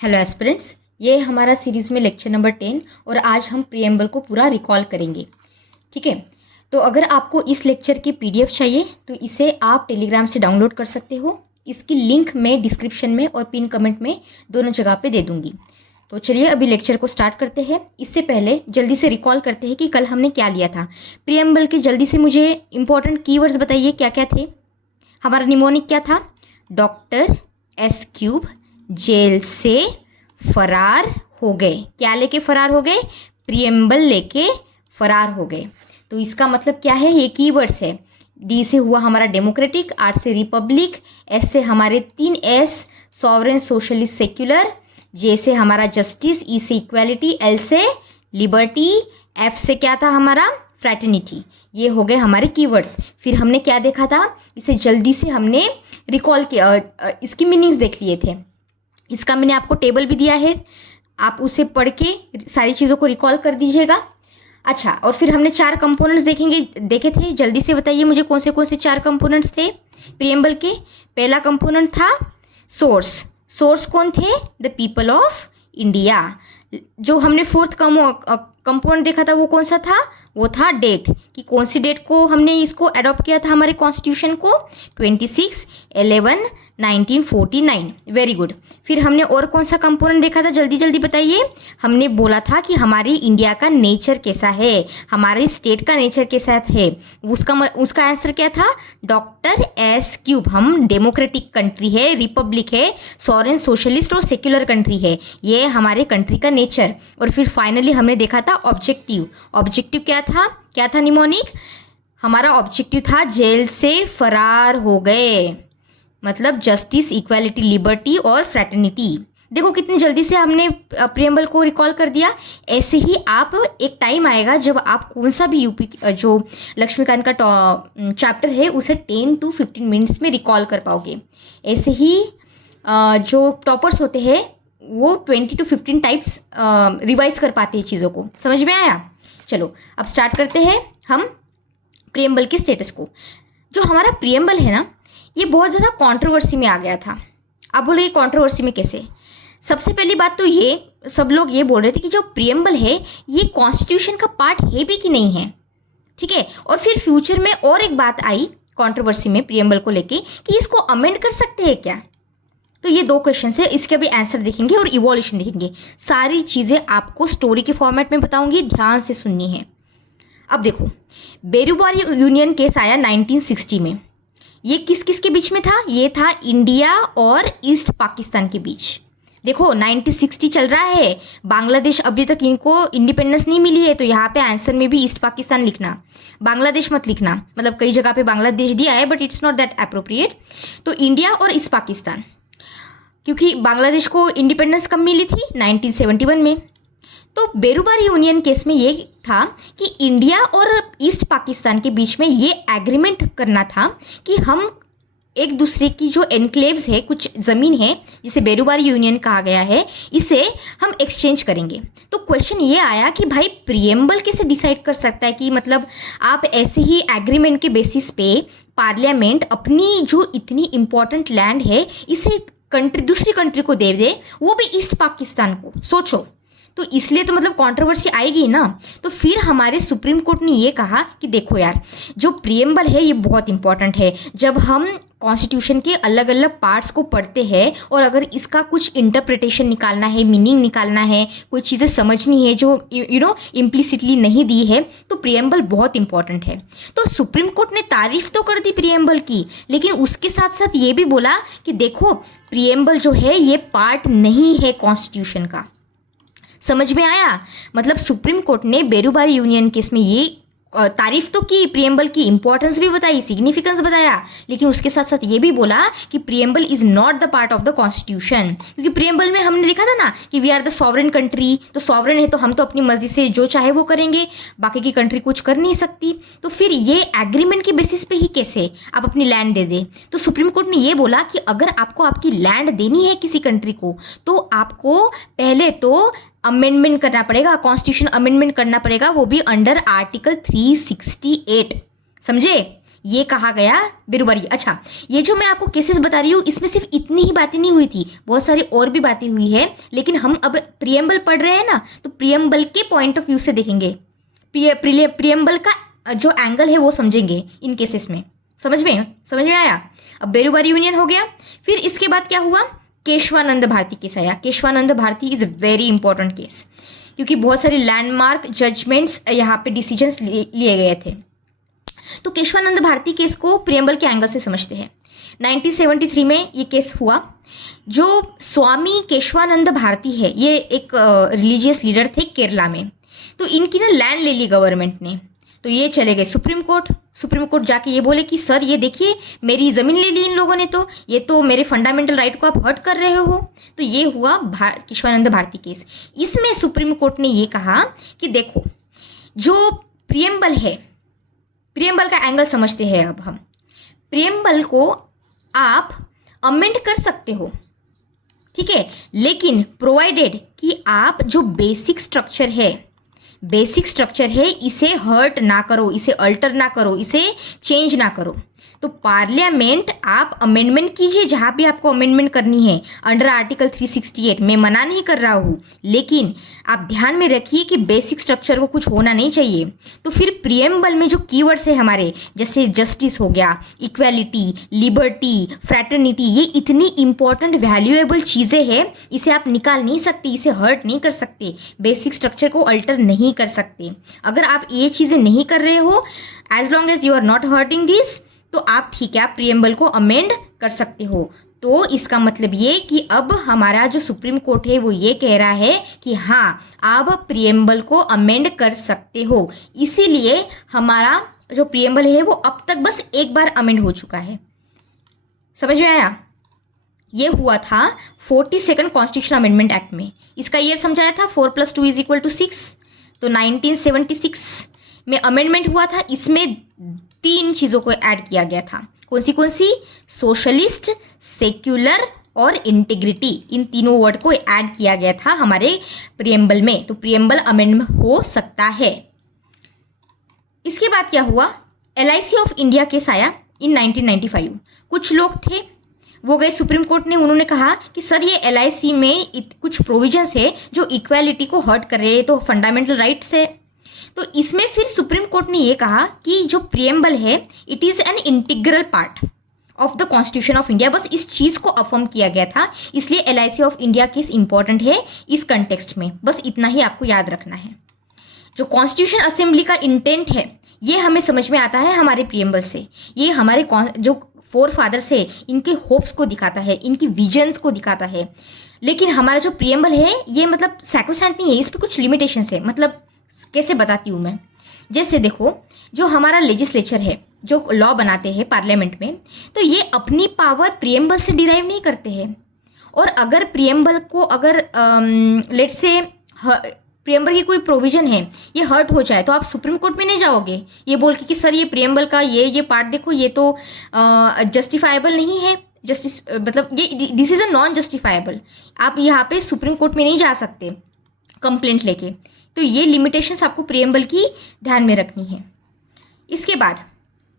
Hello aspirants, ये हमारा series में लेक्चर नंबर 10 और आज हम प्रीएम्बल को पूरा रिकॉल करेंगे। ठीक है, तो अगर आपको इस लेक्चर की पीडीएफ चाहिए तो इसे आप टेलीग्राम से डाउनलोड कर सकते हो। इसकी लिंक मैं डिस्क्रिप्शन में और पिन कमेंट में दोनों जगह पे दे दूंगी। तो चलिए अभी लेक्चर को स्टार्ट करते हैं। इससे पहले जल्दी से रिकॉल करते हैं कि कल हमने क्या लिया था। प्रीएम्बल के जल्दी से मुझे इंपॉर्टेंट कीवर्ड्स बताइए क्या क्या थे। हमारा निमोनिक क्या था? डॉक्टर एस क्यूब जेल से फरार हो गए। क्या लेके फरार हो गए? प्रीएम्बल लेके फरार हो गए। तो इसका मतलब क्या है? ये कीवर्ड्स है। डी से हुआ हमारा डेमोक्रेटिक, आर से रिपब्लिक, एस से हमारे 3 एस सॉवरेन सोशलिस्ट सेक्युलर, जे से हमारा जस्टिस, ई से इक्वालिटी, एल से लिबर्टी, एफ से क्या था हमारा? फ्रैटर्निटी। ये हो गए हमारे कीवर्ड्स। फिर हमने क्या देखा था? इसे जल्दी से हमने रिकॉल किया, इसकी मीनिंग्स देख लिए थे। इसका मैंने आपको टेबल भी दिया है, आप उसे पढ़ के सारी चीज़ों को रिकॉल कर दीजिएगा। अच्छा, और फिर हमने 4 कंपोनेंट्स देखे थे। जल्दी से बताइए मुझे कौन से 4 कंपोनेंट्स थे प्रीएम्बल के। पहला कंपोनेंट था सोर्स। सोर्स कौन थे? The people of India. जो हमने 4th कंपोनेंट देखा था वो कौन सा था? वो था डेट, कि कौन सी डेट को हमने इसको अडॉप्ट किया था हमारे कॉन्स्टिट्यूशन को? 26/11/1949। Very good. फिर हमने और कौन सा कंपोनेंट देखा था? जल्दी जल्दी बताइए। हमने बोला था कि हमारी इंडिया का नेचर कैसा है, हमारे स्टेट का नेचर कैसा है। उसका आंसर क्या था? Doctor S cube. हम डेमोक्रेटिक कंट्री है, रिपब्लिक है, सॉवरेन सोशलिस्ट और सेक्युलर कंट्री है। ये हमारे कंट्री का नेचर। और फिर फाइनली हमने देखा था ऑब्जेक्टिव। ऑब्जेक्टिव क्या था? क्या था निमोनिक? हमारा ऑब्जेक्टिव था जेल से फरार हो गए, मतलब जस्टिस, इक्वालिटी, लिबर्टी और फ्रैटर्निटी। देखो कितनी जल्दी से हमने प्रीएम्बल को रिकॉल कर दिया। ऐसे ही आप एक टाइम आएगा जब आप कौन सा भी यूपी जो लक्ष्मीकांत का चैप्टर है उसे 10 to 15 मिनट्स में रिकॉल कर पाओगे। ऐसे ही जो टॉपर्स होते हैं वो 20 to 15 टाइप्स रिवाइज कर पाते हैं चीज़ों को। समझ में आया? चलो अब स्टार्ट करते हैं हम प्रीएम्बल के स्टेटस को। जो हमारा प्रीएम्बल है ना, ये बहुत ज़्यादा कंट्रोवर्सी में आ गया था। आप बोले कंट्रोवर्सी में कैसे? सबसे पहली बात तो ये, सब लोग ये बोल रहे थे कि जो प्रीएम्बल है ये कॉन्स्टिट्यूशन का पार्ट है भी कि नहीं है। ठीक है, और फिर फ्यूचर में और एक बात आई कंट्रोवर्सी में प्रीएम्बल को लेके कि इसको अमेंड कर सकते हैं क्या। तो ये 2 क्वेश्चन है, इसके भी आंसर देखेंगे और इवोल्यूशन देखेंगे। सारी चीज़ें आपको स्टोरी के फॉर्मेट में बताऊंगी, ध्यान से सुननी है। अब देखो, बेरूबारी यूनियन केस आया 1960 में। ये किस किस के बीच में था? ये था इंडिया और ईस्ट पाकिस्तान के बीच। देखो 1960 चल रहा है, बांग्लादेश अभी तक इनको इंडिपेंडेंस नहीं मिली है, तो यहाँ पे आंसर में भी ईस्ट पाकिस्तान लिखना, बांग्लादेश मत लिखना। मतलब कई जगह पे बांग्लादेश दिया है but it's not that appropriate. तो इंडिया और ईस्ट पाकिस्तान, क्योंकि बांग्लादेश को इंडिपेंडेंस कब मिली थी? 1971 में। तो बेरूबारी यूनियन केस में ये था कि इंडिया और ईस्ट पाकिस्तान के बीच में ये एग्रीमेंट करना था कि हम एक दूसरे की जो एनक्लेव्स है, कुछ ज़मीन है जिसे बेरूबारी यूनियन कहा गया है, इसे हम एक्सचेंज करेंगे। तो क्वेश्चन ये आया कि भाई प्रीएम्बल कैसे डिसाइड कर सकता है कि मतलब आप ऐसे ही एग्रीमेंट के बेसिस पे पार्लियामेंट अपनी जो इतनी इंपॉर्टेंट लैंड है इसे दूसरी कंट्री को दे दे, वो भी ईस्ट पाकिस्तान को। सोचो, तो इसलिए तो मतलब कंट्रोवर्सी आएगी ना। तो फिर हमारे सुप्रीम कोर्ट ने ये कहा कि देखो यार, जो प्रीएम्बल है ये बहुत इंपॉर्टेंट है। जब हम कॉन्स्टिट्यूशन के अलग अलग पार्ट्स को पढ़ते हैं और अगर इसका कुछ इंटरप्रिटेशन निकालना है, मीनिंग निकालना है, कोई चीज़ें समझनी है जो इम्प्लिसिटली नहीं दी है, तो प्रीएम्बल बहुत इंपॉर्टेंट है। तो सुप्रीम कोर्ट ने तारीफ तो कर दी प्रीएम्बल की, लेकिन उसके साथ साथ ये भी बोला कि देखो प्रीएम्बल जो है ये पार्ट नहीं है कॉन्स्टिट्यूशन का। समझ में आया? मतलब सुप्रीम कोर्ट ने बेरूबारी यूनियन केस में ये तारीफ तो की, प्रीएम्बल की इंपॉर्टेंस भी बताई, सिग्निफिकेंस बताया, लेकिन उसके साथ साथ ये भी बोला कि preamble is not the part of the constitution. क्योंकि प्रीएम्बल में हमने देखा था ना कि we are the sovereign country, तो सॉवरेन है तो हम तो अपनी मर्जी से जो चाहे वो करेंगे, बाकी की कंट्री कुछ कर नहीं सकती। तो फिर ये एग्रीमेंट के बेसिस पे ही कैसे आप अपनी लैंड दे दे। तो सुप्रीम कोर्ट ने ये बोला कि अगर आपको आपकी लैंड देनी है किसी कंट्री को, तो आपको पहले तो अमेंडमेंट करना पड़ेगा, कॉन्स्टिट्यूशन अमेंडमेंट करना पड़ेगा, वो भी अंडर आर्टिकल 368। समझे? ये कहा गया बेरुबारी। अच्छा, ये जो मैं आपको केसेस बता रही हूँ इसमें सिर्फ इतनी ही बातें नहीं हुई थी, बहुत सारी और भी बातें हुई है, लेकिन हम अब प्रियम्बल पढ़ रहे हैं ना, तो प्रियम्बल के पॉइंट ऑफ व्यू से देखेंगे, प्रियम्बल का जो एंगल है वो समझेंगे इन केसेस में। समझ में आया? अब बेरुबारी यूनियन हो गया। फिर इसके बाद क्या हुआ? केशवानंद भारती केस आया। Keshavananda Bharati is a very important case, क्योंकि बहुत सारी लैंडमार्क जजमेंट्स यहाँ पे डिसीजंस लिए गए थे। तो केशवानंद भारती केस को प्रियम्बल के एंगल से समझते हैं। 1973 में ये केस हुआ। जो स्वामी केशवानंद भारती है, ये एक रिलीजियस लीडर थे केरला में। तो इनकी ना लैंड ले ली गवर्नमेंट ने, तो ये चले गए सुप्रीम कोर्ट। सुप्रीम कोर्ट जाके ये बोले कि सर ये देखिए मेरी ज़मीन ले ली इन लोगों ने, तो ये तो मेरे फंडामेंटल राइट को आप हर्ट कर रहे हो। तो ये हुआ केशवानंद भारती केस। इसमें सुप्रीम कोर्ट ने ये कहा कि देखो जो प्रियम्बल है, प्रियम्बल का एंगल समझते हैं अब हम। प्रियम्बल को आप अमेंड कर सकते हो, ठीक है, लेकिन प्रोवाइडेड कि आप जो बेसिक स्ट्रक्चर है इसे हर्ट ना करो, इसे अल्टर ना करो, इसे चेंज ना करो। तो पार्लियामेंट आप अमेंडमेंट कीजिए जहाँ भी आपको अमेंडमेंट करनी है अंडर आर्टिकल 368। मैं मना नहीं कर रहा हूँ, लेकिन आप ध्यान में रखिए कि बेसिक स्ट्रक्चर को कुछ होना नहीं चाहिए। तो फिर प्रियम्बल में जो कीवर्ड्स है हमारे, जैसे जस्टिस हो गया, इक्वालिटी, लिबर्टी, फ्रैटर्निटी, ये इतनी इंपॉर्टेंट वैल्यूएबल चीज़ें हैं, इसे आप निकाल नहीं सकते, इसे हर्ट नहीं कर सकते, बेसिक स्ट्रक्चर को अल्टर नहीं कर सकते। अगर आप ये चीज़ें नहीं कर रहे हो, as long as you are not hurting this, तो आप ठीक है, आप प्रियम्बल को अमेंड कर सकते हो। तो इसका मतलब ये कि अब हमारा जो सुप्रीम कोर्ट है वो ये कह रहा है कि हाँ, आप प्रियम्बल को अमेंड कर सकते हो। इसीलिए हमारा जो प्रियम्बल है वो अब तक बस एक बार अमेंड हो चुका है। समझ में आया? ये हुआ था 42nd कॉन्स्टिट्यूशन अमेंडमेंट एक्ट में। इसका ईयर समझाया था 4 + 2 = 6। तो 1976 में अमेंडमेंट हुआ था। इसमें 3 चीज़ों को ऐड किया गया था। कौन सी? सोशलिस्ट, सेक्युलर और इंटीग्रिटी। इन तीनों वर्ड को ऐड किया गया था हमारे प्रियम्बल में। तो प्रियम्बल अमेंडमेंट हो सकता है। इसके बाद क्या हुआ? LIC ऑफ इंडिया केस आया इन 1995। कुछ लोग थे वो गए सुप्रीम कोर्ट ने, उन्होंने कहा कि सर ये LIC में कुछ प्रोविजंस है जो इक्वालिटी को हर्ट कर रहे हैं, तो फंडामेंटल राइट्स है। तो इसमें फिर सुप्रीम कोर्ट ने ये कहा कि जो प्रियम्बल है it is an integral part of the constitution of India. बस इस चीज़ को अफर्म किया गया था, इसलिए LIC of India case important है इस कंटेक्स्ट में। बस इतना ही आपको याद रखना है। जो कॉन्स्टिट्यूशन असेंबली का इंटेंट है ये हमें समझ में आता है हमारे प्रियम्बल से। ये हमारे जो फोर फादर्स है इनके होप्स को दिखाता है, इनकी विजन्स को दिखाता है। लेकिन हमारा जो प्रियम्बल है ये मतलब सैक्रोसैंट नहीं है, इस पर कुछ लिमिटेशंस है। मतलब कैसे बताती हूँ मैं? जैसे देखो, जो हमारा लेजिस्लेचर है, जो लॉ बनाते हैं पार्लियामेंट में, तो ये अपनी पावर प्रियम्बल से डिराइव नहीं करते हैं। और अगर प्रियम्बल को अगर लेट्स से प्रियम्बल की कोई प्रोविजन है ये हर्ट हो जाए, तो आप सुप्रीम कोर्ट में नहीं जाओगे ये बोल के कि सर ये प्रियम्बल का ये पार्ट देखो, ये तो जस्टिफाइबल नहीं है। जस्टिस मतलब ये this is a non justifiable. आप यहाँ पे सुप्रीम कोर्ट में नहीं जा सकते कंप्लेंट लेके। तो ये लिमिटेशंस आपको प्रियम्बल की ध्यान में रखनी है। इसके बाद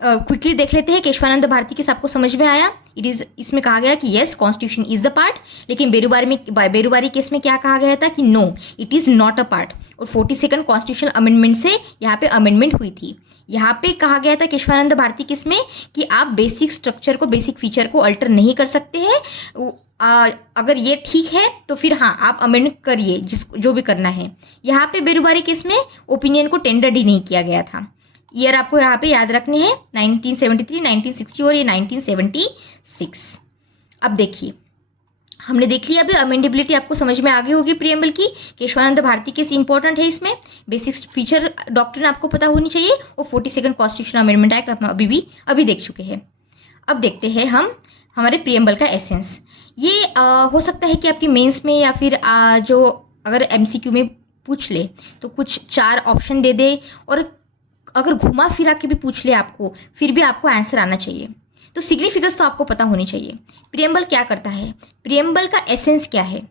क्विकली देख लेते हैं केशवानंद भारती केस। आपको समझ में आया? इसमें कहा गया कि yes constitution is the part, लेकिन बेरुबारी केस में क्या कहा गया था कि no it is not a part. और 42nd कॉन्स्टिट्यूशनल अमेंडमेंट से यहाँ पे अमेंडमेंट हुई थी। यहाँ पे कहा गया था केशवानंद भारती केस में कि आप बेसिक स्ट्रक्चर को, बेसिक फीचर को अल्टर नहीं कर सकते हैं। अगर ये ठीक है तो फिर हाँ आप अमेंड करिए जो भी करना है। यहाँ पे बेरुबारी केस में ओपिनियन को टेंडर ही नहीं किया गया था। ईयर आपको यहाँ पे याद रखने हैं 1973, 1960 और ये 1976। अब देखिए, हमने देख लिया अभी अमेंडेबिलिटी आपको समझ में आ गई होगी प्रियम्बल की। केशवानंद भारती केस इंपॉर्टेंट है, इसमें बेसिक फीचर डॉक्ट्रिन आपको पता होनी चाहिए। और 42nd कॉन्स्टिट्यूशनल अमेंडमेंट एक्ट आप अभी देख चुके हैं। अब देखते हैं हम हमारे प्रियम्बल का एसेंस। ये हो सकता है कि आपकी मेंस में या फिर जो अगर MCQ में पूछ ले तो कुछ 4 ऑप्शन दे दे, और अगर घुमा फिरा के भी पूछ ले आपको, फिर भी आपको आंसर आना चाहिए। तो सिग्निफिकेंस तो आपको पता होनी चाहिए। प्रियम्बल क्या करता है, प्रियम्बल का एसेंस क्या है?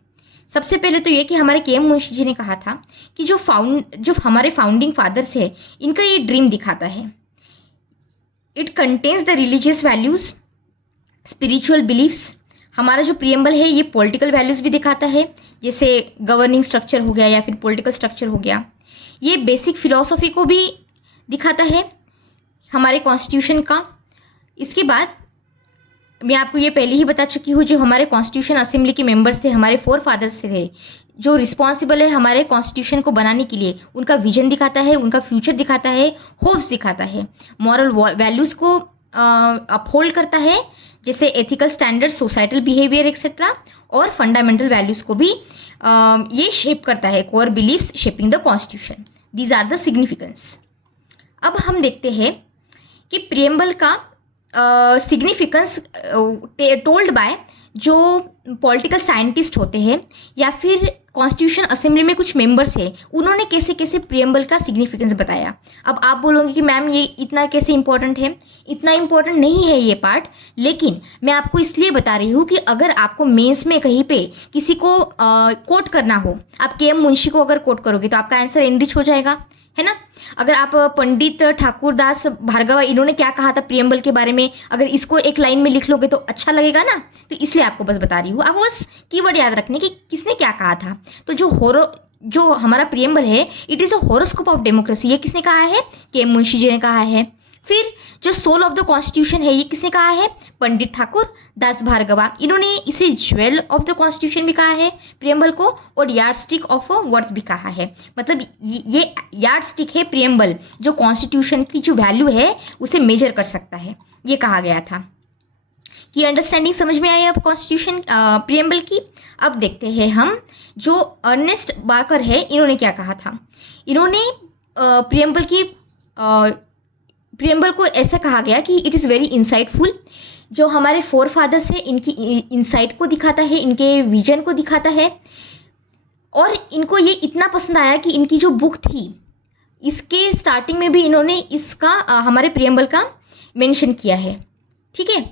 सबसे पहले तो ये कि हमारे KM मुंशी जी ने कहा था कि जो हमारे फाउंडिंग फादर्स है इनका ये ड्रीम दिखाता है। It contains the religious values, spiritual beliefs. हमारा जो प्रियम्बल है ये पॉलिटिकल वैल्यूज़ भी दिखाता है, जैसे गवर्निंग स्ट्रक्चर हो गया या फिर पॉलिटिकल स्ट्रक्चर हो गया। ये बेसिक फिलॉसफी को भी दिखाता है हमारे कॉन्स्टिट्यूशन का। इसके बाद मैं आपको ये पहले ही बता चुकी हूँ, जो हमारे कॉन्स्टिट्यूशन असेंबली के मेंबर्स थे, हमारे फोर फादर्स थे, जो रिस्पॉन्सिबल है हमारे कॉन्स्टिट्यूशन को बनाने के लिए, उनका विजन दिखाता है, उनका फ्यूचर दिखाता है, होप्स दिखाता है, मॉरल वैल्यूज़ को अपहोल्ड करता है, जैसे ethical standard, societal behaviour etcetera, और फंडामेंटल वैल्यूज़ को भी ये शेप करता है। Core beliefs shaping the constitution, these are the significance. अब हम देखते हैं कि प्रियम्बल का सिग्निफिकेंस टोल्ड बाय जो पॉलिटिकल साइंटिस्ट होते हैं या फिर कॉन्स्टिट्यूशन असेंबली में कुछ मेंबर्स हैं, उन्होंने कैसे कैसे प्रियम्बल का सिग्निफिकेंस बताया। अब आप बोलोगे कि मैम ये इतना कैसे इंपॉर्टेंट है। इतना इंपॉर्टेंट नहीं है ये पार्ट, लेकिन मैं आपको इसलिए बता रही हूँ कि अगर आपको मेंस में कहीं पे किसी को कोट करना हो, आप के.एम. मुंशी को अगर कोट करोगे तो आपका आंसर एनरिच हो जाएगा, है ना। अगर आप पंडित ठाकुरदास भार्गव इन्होंने क्या कहा था प्रियम्बल के बारे में, अगर इसको एक लाइन में लिख लोगे तो अच्छा लगेगा ना। तो इसलिए आपको बस बता रही हूँ, आपको बस कीवर्ड याद रखने कि किसने क्या कहा था। तो जो हमारा प्रियम्बल है, it is a horoscope of democracy, ये किसने कहा है, के.एम. मुंशी जी ने कहा है। फिर जो सोल ऑफ द कॉन्स्टिट्यूशन है, ये किसने कहा है, पंडित ठाकुर दास भार्गवा, इन्होंने इसे ज्वेल ऑफ द कॉन्स्टिट्यूशन भी कहा है प्रियम्बल को, और यार्ड स्टिक ऑफ वर्थ भी कहा है। मतलब ये यार्ड स्टिक है प्रियम्बल, जो कॉन्स्टिट्यूशन की जो वैल्यू है उसे मेजर कर सकता है, ये कहा गया था। कि अंडरस्टैंडिंग समझ में आई अब कॉन्स्टिट्यूशन प्रियम्बल की। अब देखते हैं हम जो अर्नेस्ट बाकर है, इन्होंने क्या कहा था। इन्होंने प्रियम्बल को ऐसा कहा गया कि इट इज़ वेरी इंसाइटफुल। जो हमारे फोर फादर्स हैं, इनकी इंसाइट को दिखाता है, इनके विजन को दिखाता है, और इनको ये इतना पसंद आया कि इनकी जो बुक थी, इसके स्टार्टिंग में भी इन्होंने इसका हमारे प्रियम्बल का मेंशन किया है। ठीक है,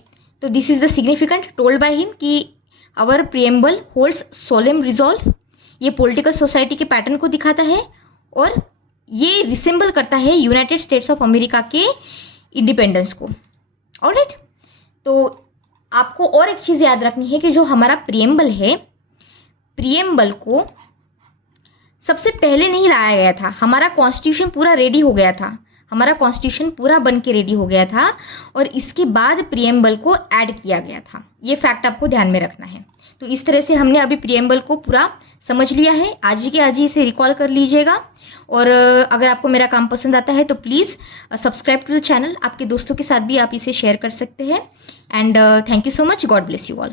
तो this is the significant told by him कि our preamble holds solemn resolve. ये पॉलिटिकल सोसाइटी के पैटर्न को दिखाता है और ये रिसेंबल करता है यूनाइटेड स्टेट्स ऑफ अमेरिका के इंडिपेंडेंस को। ऑलराइट, तो आपको और एक चीज़ याद रखनी है कि जो हमारा प्रियम्बल है, प्रियम्बल को सबसे पहले नहीं लाया गया था। हमारा कॉन्स्टिट्यूशन पूरा रेडी हो गया था, हमारा कॉन्स्टिट्यूशन पूरा बन के रेडी हो गया था, और इसके बाद प्रियम्बल को ऐड किया गया था। ये फैक्ट आपको ध्यान में रखना है। तो इस तरह से हमने अभी प्रियम्बल को पूरा समझ लिया है। आज ही के आज ही इसे रिकॉल कर लीजिएगा, और अगर आपको मेरा काम पसंद आता है तो please subscribe to the channel. आपके दोस्तों के साथ भी आप इसे शेयर कर सकते हैं। And thank you so much, God bless you all.